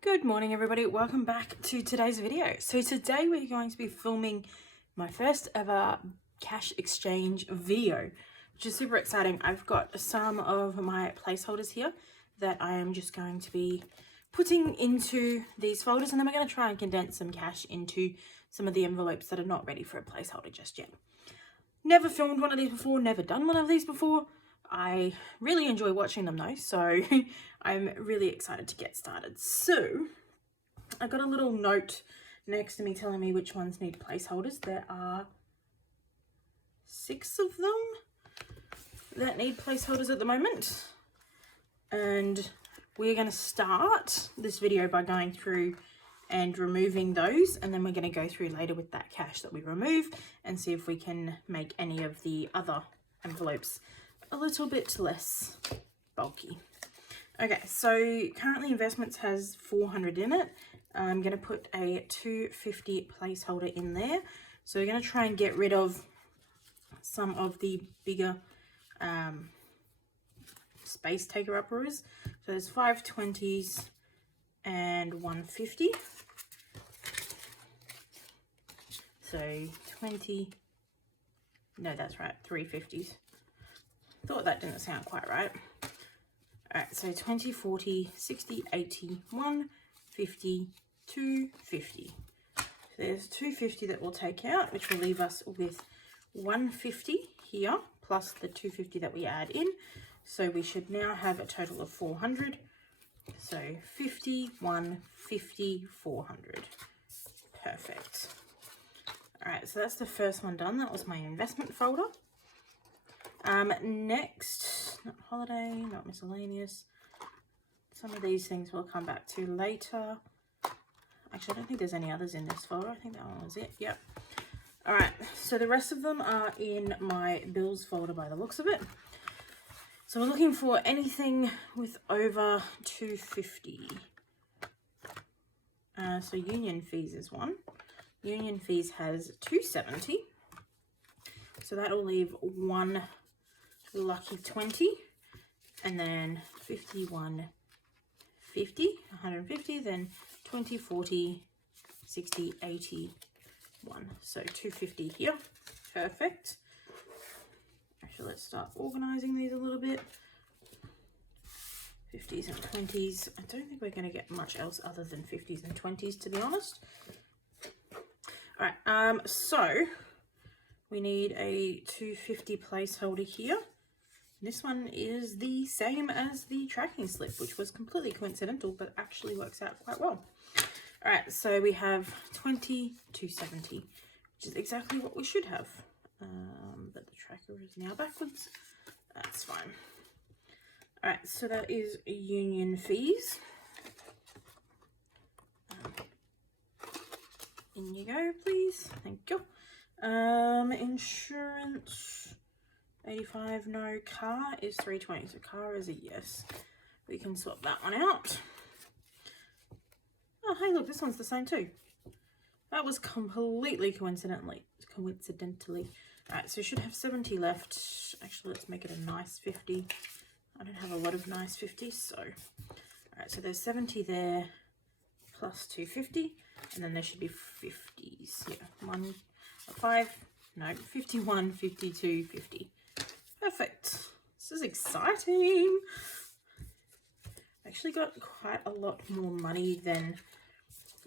Good morning everybody, welcome back to today's video. So today we're going to be filming my first ever cash exchange video, which is super exciting. I've got some of my placeholders here that I am just going to be putting into these folders, and then we're going to try and condense some cash into some of the envelopes that are not ready for a placeholder just yet. Never filmed one of these before, never done one of these before. I really enjoy watching them though, so I'm really excited to get started. So I got a little note next to me telling me which ones need placeholders. There are 6 of them that need placeholders at the moment, and we're going to start this video by going through and removing those, and then we're going to go through later with that cash that we remove and see if we can make any of the other envelopes a little bit less bulky. Okay, so currently investments has 400 in it. I'm going to put a 250 placeholder in there. So we're going to try and get rid of some of the bigger space taker uppers. So there's 5 20s and 150. So 20, no, that's right, 3 50s. Thought that didn't sound quite right. All right, so 20, 40, 60, 80, 150, 250. So there's 250 that we'll take out, which will leave us with 150 here, plus the 250 that we add in. So we should now have a total of 400. So 50, 150, 400. Perfect. All right, so that's the first one done. That was my investment folder. Next, not holiday, not miscellaneous. Some of these things we'll come back to later. Actually, I don't think there's any others in this folder. I think that one was it. Yep. All right, so the rest of them are in my bills folder by the looks of it. So we're looking for anything with over 250. So union fees is one. Union fees has 270. So that'll leave one lucky 20, and then 51, 50, 150, then 20, 40, 60, 80, 1. So 250 here. Perfect. Actually, let's start organizing these a little bit. 50s and 20s. I don't think we're going to get much else other than 50s and 20s, to be honest. All right, so we need a 250 placeholder here. This one is the same as the tracking slip, which was completely coincidental, but actually works out quite well. All right, so we have 20, 270, which is exactly what we should have. But the tracker is now backwards. That's fine. All right, so that is union fees. In you go, please. Thank you. Insurance 85, no. Car is 320, so car is a yes. We can sort that one out. Oh, hey, look, this one's the same too. That was completely coincidentally. All right, so we should have 70 left. Actually, let's make it a nice 50. I don't have a lot of nice 50s, so. All right, so there's 70 there, plus 250, and then there should be 50s. Yeah, 51, 52, 50. Perfect. This is exciting. Actually got quite a lot more money than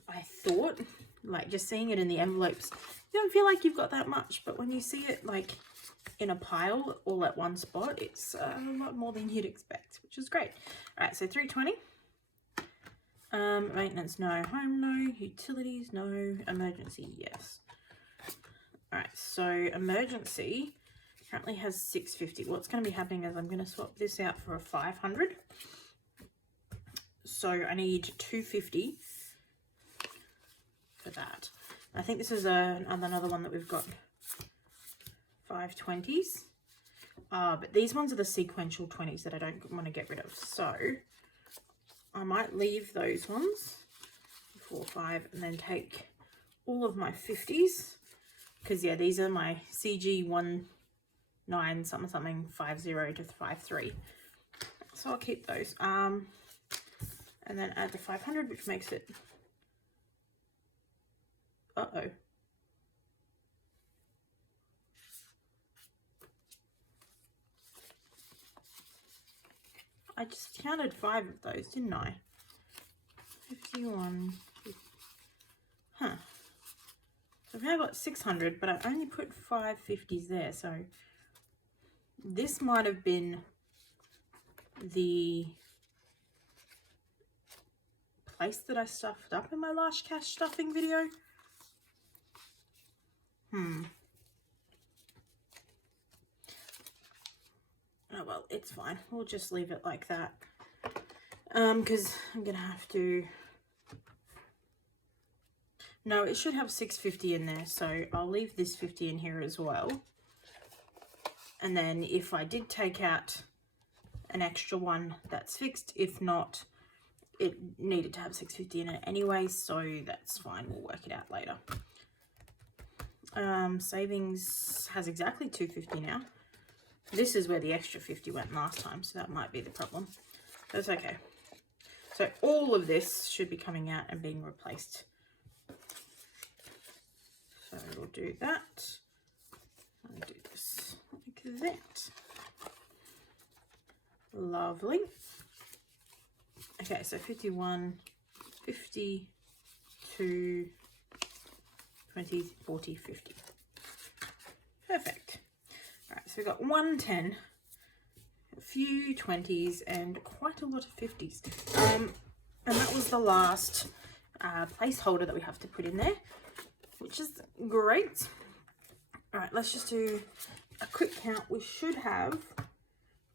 I thought. Like, just seeing it in the envelopes, you don't feel like you've got that much, but when you see it like in a pile all at one spot, it's a lot more than you'd expect, which is great. All right, so 320. Maintenance, no. Home, no. Utilities, no. Emergency, yes. All right, so emergency currently has 650. What's going to be happening is I'm going to swap this out for a 500. So I need 250 for that. I think this is another one that we've got 520s. But these ones are the sequential 20s that I don't want to get rid of. So I might leave those ones, 4, 5, and then take all of my 50s. Because, yeah, these are my CG 19 something 50 to 53. So I'll keep those. And and then add the 500, which makes it, uh-oh. I just counted 5 of those, didn't I? 51. Huh. So I've now got 600, but I only put 5 50s there, so this might have been the place that I stuffed up in my last cash stuffing video. Oh well, it's fine. We'll just leave it like that. Because I'm gonna have to. No, it should have 650 in there, so I'll leave this 50 in here as well. And then if I did take out an extra one, that's fixed. If not, it needed to have 650 in it anyway, so that's fine. We'll work it out later. Savings has exactly 250 now. This is where the extra 50 went last time, so that might be the problem. That's okay. So all of this should be coming out and being replaced. So we'll do that. I'll do this like that. Lovely. Okay, so 51, 50, 2, 20, 40, 50. Perfect. All right, so we've got 110, a few 20s, and quite a lot of 50s. And that was the last placeholder that we have to put in there, which is great. All right, let's just do a quick count. We should have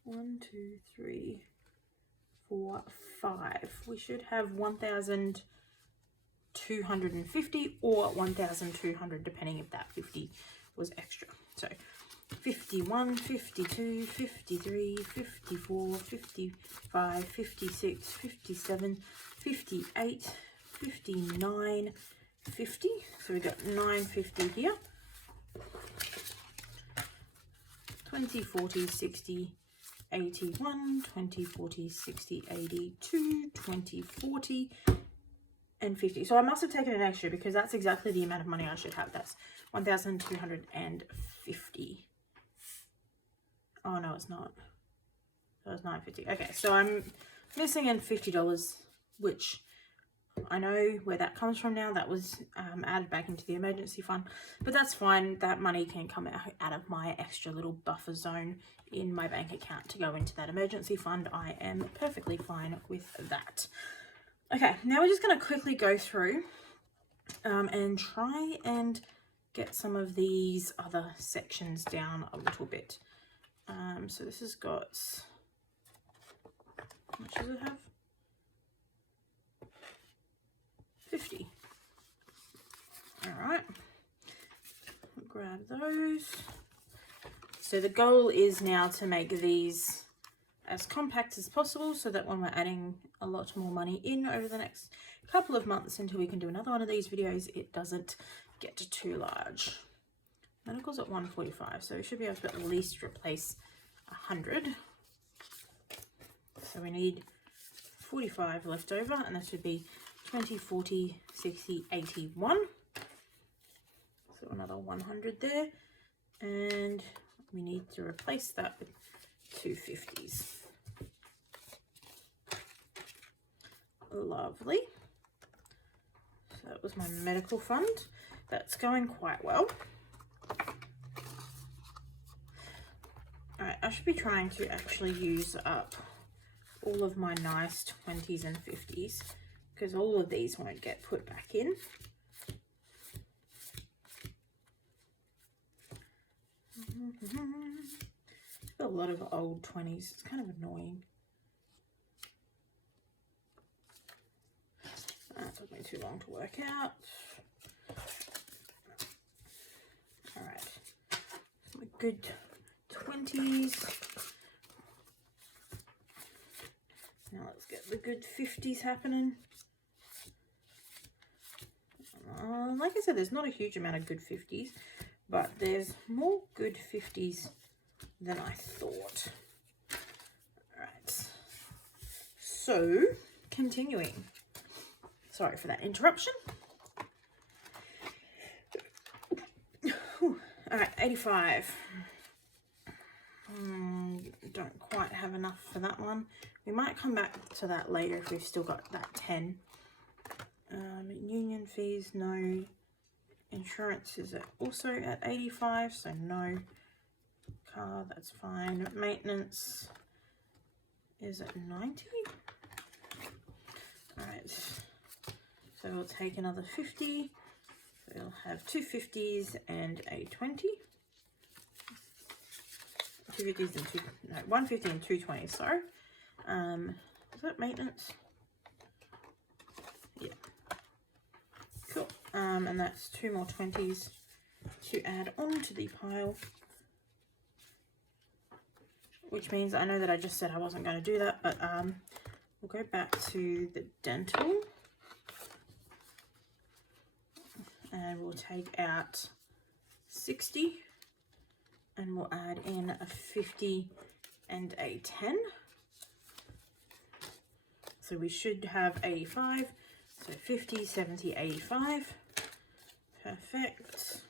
1, 2, 3, 4, 5. We should have 1,250 or 1,200, depending if that 50 was extra. So 51, 52, 53, 54, 55, 56, 57, 58, 59, 50. So we got 950 here. 20, 40, 60, 81, 20, 40, 60, 82, 20, 40, and 50. So I must have taken an extra because that's exactly the amount of money I should have. That's 1,250. Oh, no, it's not. That was 950. Okay, so I'm missing in $50, which I know where that comes from now. That was added back into the emergency fund, but that's fine. That money can come out of my extra little buffer zone in my bank account to go into that emergency fund. I am perfectly fine with that. Okay, now we're just going to quickly go through and try and get some of these other sections down a little bit. So this has got, how much does it have? 50. All right, grab those. So the goal is now to make these as compact as possible so that when we're adding a lot more money in over the next couple of months until we can do another one of these videos, it doesn't get too large. Medical's at 145, so we should be able to at least replace 100. So we need 45 left over, and that should be 20, 40, 60, 81. So another 100 there, and we need to replace that with 250s. Lovely. So that was my medical fund. That's going quite well. Alright, I should be trying to actually use up all of my nice 20s and 50s because all of these won't get put back in. Got a lot of old 20s. It's kind of annoying. That took me too long to work out. Alright, some good 20s. Now let's get the good 50s happening. Like I said, there's not a huge amount of good 50s, but there's more good 50s than I thought. Alright, so continuing. Sorry for that interruption. All right, 85. Don't quite have enough for that one. We might come back to that later if we've still got that 10. Union fees, no. Insurance is also at 85, so no. Car, that's fine. Maintenance is at 90. Alright, so we'll take another 50. So we'll have two 50s and a 20. Two 50s and two, no, 150 and two 20s, sorry. Is that maintenance? Yeah. Cool. And that's two more 20s to add on to the pile. Which means I know that I just said I wasn't going to do that, but we'll go back to the dental. And we'll take out 60. And we'll add in a 50 and a 10. So we should have 85. So 50, 70, 85. Perfect.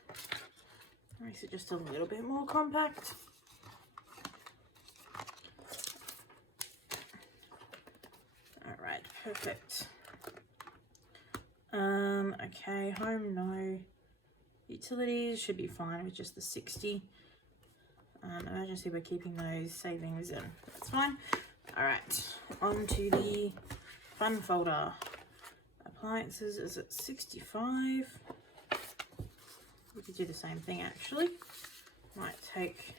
Makes it just a little bit more compact. Alright, perfect. Okay, home, no. Utilities should be fine with just the 60. Emergency, we're keeping those savings in. That's fine. Alright, on to the fun folder. Appliances is at 65. We could do the same thing actually. Might take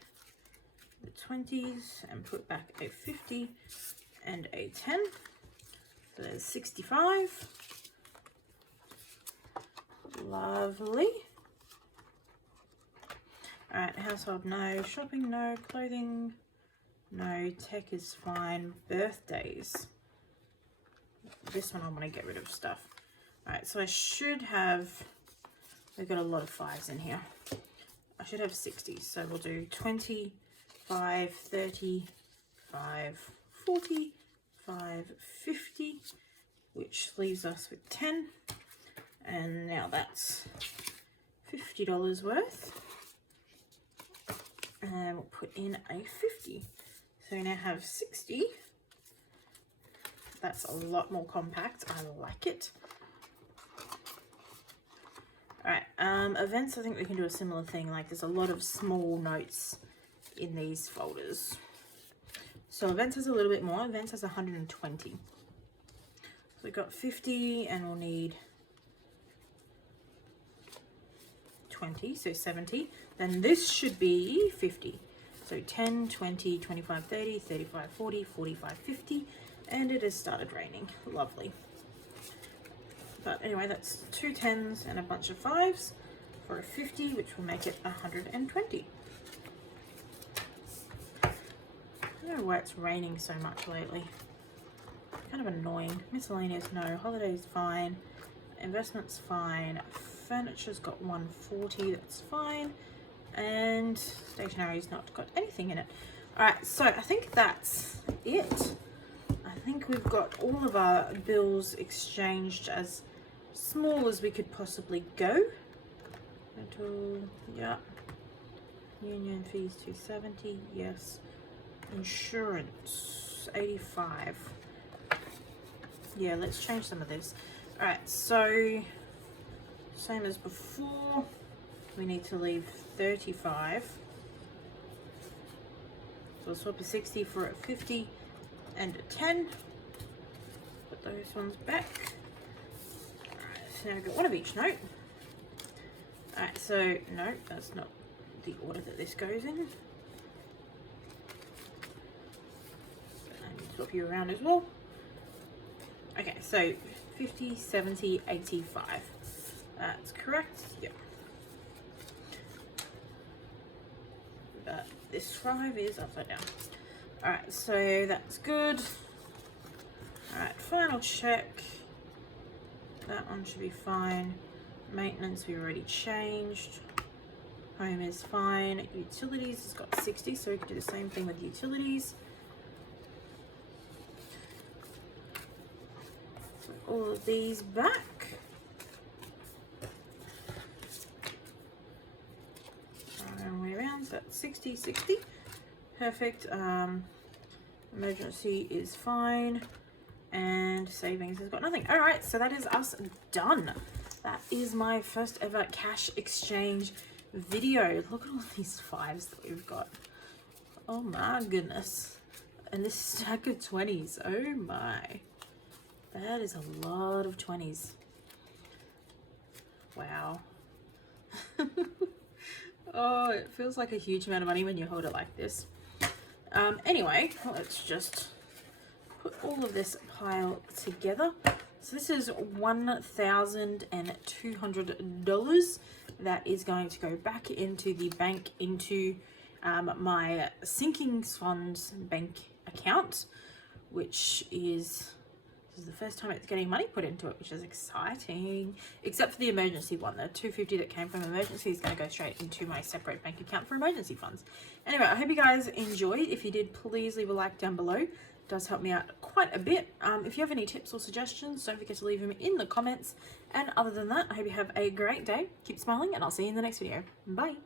the 20s and put back a 50 and a 10. So there's 65. Lovely. Alright, household no, shopping no, clothing no, tech is fine, birthdays. This one I want to get rid of stuff. Alright, so I should have, we've got a lot of 5s in here. I should have 60s, so we'll do 20, 5, 30, 5, 40, 5, 50, which leaves us with 10. And now that's $50 worth. And we'll put in a 50. So we now have 60. That's a lot more compact. I like it. Alright, events, I think we can do a similar thing. Like there's a lot of small notes in these folders. So events has a little bit more. Events has 120. So we've got 50 and we'll need 20, so 70. Then this should be 50. So 10, 20, 25, 30, 35, 40, 45, 50. And it has started raining. Lovely. But anyway, that's two 10s and a bunch of 5s for a 50, which will make it 120. I don't know why it's raining so much lately. Kind of annoying. Miscellaneous, no. Holidays, fine. Investments, fine. Furniture's got 140, that's fine. And stationery's not got anything in it. Alright, so I think that's it. I think we've got all of our bills exchanged as small as we could possibly go. Rental, yeah. Union fees 270, yes. Insurance 85. Yeah, let's change some of this. Alright, so same as before, we need to leave 35. So we'll swap a 60 for a 50 and a 10. Put those ones back. Alright, so now we've got one of each note. Alright, so no, that's not the order that this goes in. And swap you around as well. Okay, so 50, 70, 85. That's correct. Yep. But this 5 is upside down. Alright, so that's good. Alright, final check. That one should be fine. Maintenance we already changed. Home is fine. Utilities has got 60, so we can do the same thing with utilities. all of these back. And way around, so that's 60, 60. Perfect. Emergency is fine. And savings has got nothing. All right, so that is us done. That is my first ever cash exchange video. Look at all these fives that we've got. Oh my goodness. And this stack of 20s. Oh my. That is a lot of 20s. Wow. Oh, it feels like a huge amount of money when you hold it like this. Anyway, let's just put all of this pile together. So this is $1,200 that is going to go back into the bank, into my sinking funds bank account, which is, this is the first time it's getting money put into it, which is exciting. Except for the emergency one, the $250 that came from emergency is going to go straight into my separate bank account for emergency funds. Anyway, I hope you guys enjoyed. If you did, please leave a like down below. It does help me out quite a bit. If you have any tips or suggestions, don't forget to leave them in the comments. And other than that, I hope you have a great day. Keep smiling, and I'll see you in the next video. Bye.